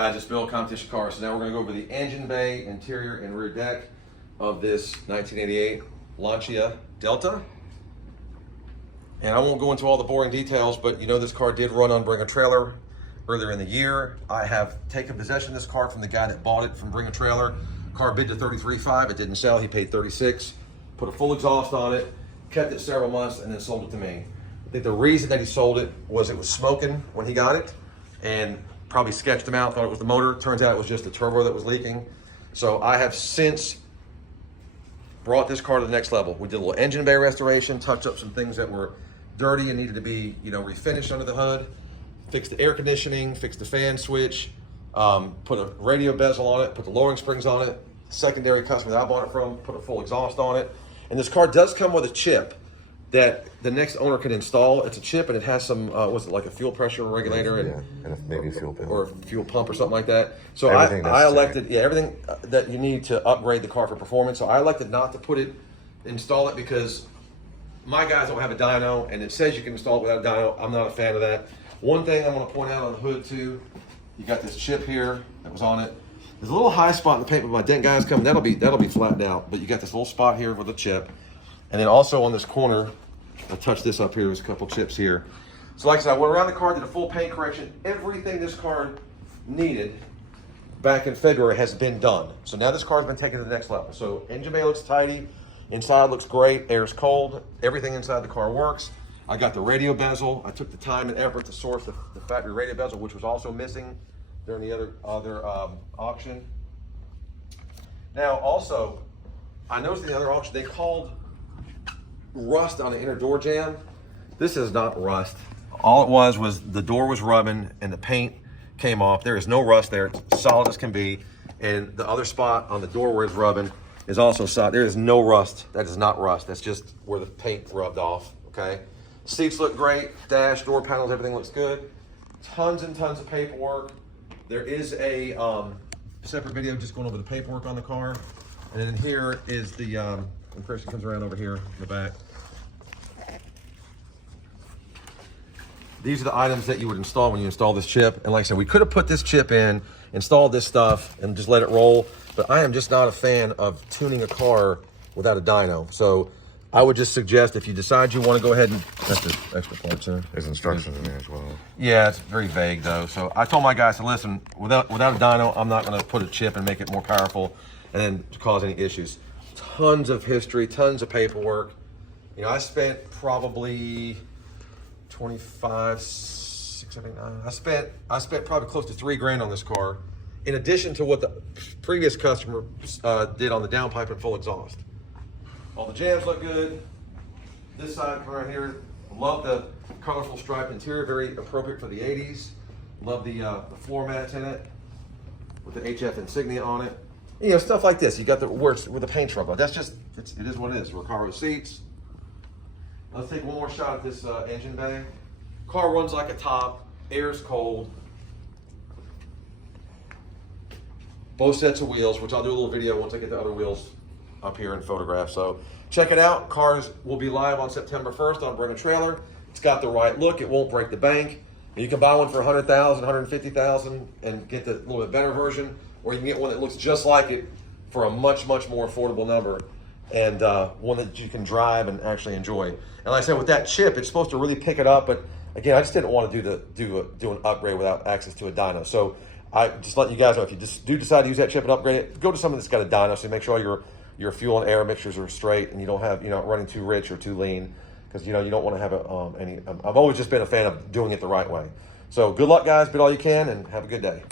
I just built a competition car, so now we're going to go over the engine bay, interior, and rear deck of this 1988 Lancia Delta. And I won't go into all the boring details, but you know this car did run on Bring a Trailer earlier in the year. I have taken possession of this car from the guy that bought it from Bring a Trailer. Car bid to $33,500, it didn't sell, he paid $36,000. Put a full exhaust on it, kept it several months, and then sold it to me. I think the reason that he sold it was it was smoking when he got it, and probably sketched him out, thought it was the motor. Turns out it was just the turbo that was leaking. So I have since brought this car to the next level. We did a little engine bay restoration, touched up some things that were dirty and needed to be, refinished under the hood, fixed the air conditioning, fixed the fan switch, put a radio bezel on it, put the lowering springs on it, secondary customer that I bought it from, put a full exhaust on it. And this car does come with a chip that the next owner can install. It's a chip and it has some, was it like a fuel pressure regulator? And maybe a fuel pump. Or a fuel pump or something like that. So I elected, everything that you need to upgrade the car for performance. So I elected not to install it because my guys don't have a dyno and it says you can install it without a dyno. I'm not a fan of that. One thing I'm gonna point out on the hood too, you got this chip here that was on it. There's a little high spot in the paint, but my dent guys come, that'll be flattened out. But you got this little spot here with a chip. And then also on this corner, I touched this up here, there's a couple chips here. So like I said, I went around the car, did a full paint correction. Everything this car needed back in February has been done. So now this car's been taken to the next level. So engine bay looks tidy, inside looks great, air's cold, everything inside the car works. I got the radio bezel. I took the time and effort to source the factory radio bezel, which was also missing during the other auction. Now also, I noticed in the other auction, they called rust on the inner door jamb. This is not rust. All it was the door was rubbing and the paint came off. There is no rust there. It's solid as can be. And the other spot on the door where it's rubbing is also solid. There is no rust. That is not rust. That's just where the paint rubbed off, okay? Seats look great. Dash, door panels, everything looks good. Tons and tons of paperwork. There is a separate video just going over the paperwork on the car. And then here is the, when Christian comes around over here in the back. These are the items that you would install when you install this chip. And like I said, we could have put this chip in, installed this stuff, and just let it roll. But I am just not a fan of tuning a car without a dyno. So I would just suggest if you decide you want to go ahead and, that's the extra parts there. There's instructions in there as well. Yeah, it's very vague though. So I told my guys to listen, without a dyno, I'm not going to put a chip and make it more powerful and then cause any issues. Tons of history, tons of paperwork. I spent probably 25, 6, 7, 8, 9. I spent probably close to $3,000 on this car, in addition to what the previous customer did on the downpipe and full exhaust. All the jambs look good. This side right here, love the colorful striped interior, very appropriate for the 80s. Love the floor mats in it with the HF insignia on it. Stuff like this. You got the works with the paint rub. That's just, it is what it is. Recaro seats. Let's take one more shot at this engine bay. Car runs like a top, air's cold. Both sets of wheels, which I'll do a little video once I get the other wheels up here in photograph. So check it out. Cars will be live on September 1st on Bring a Trailer. It's got the right look. It won't break the bank. You can buy one for $100,000, $150,000 and get the little bit better version, or you can get one that looks just like it for a much, much more affordable number, and one that you can drive and actually enjoy. And like I said, with that chip, it's supposed to really pick it up, but again, I just didn't want to do an upgrade without access to a dyno. So I just let you guys know, if you just do decide to use that chip and upgrade it, go to someone that's got a dyno, so make sure your fuel and air mixtures are straight and you don't have, running too rich or too lean, because you don't want to have I've always just been a fan of doing it the right way. So good luck guys, bid all you can and have a good day.